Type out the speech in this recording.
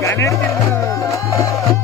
गाण्याची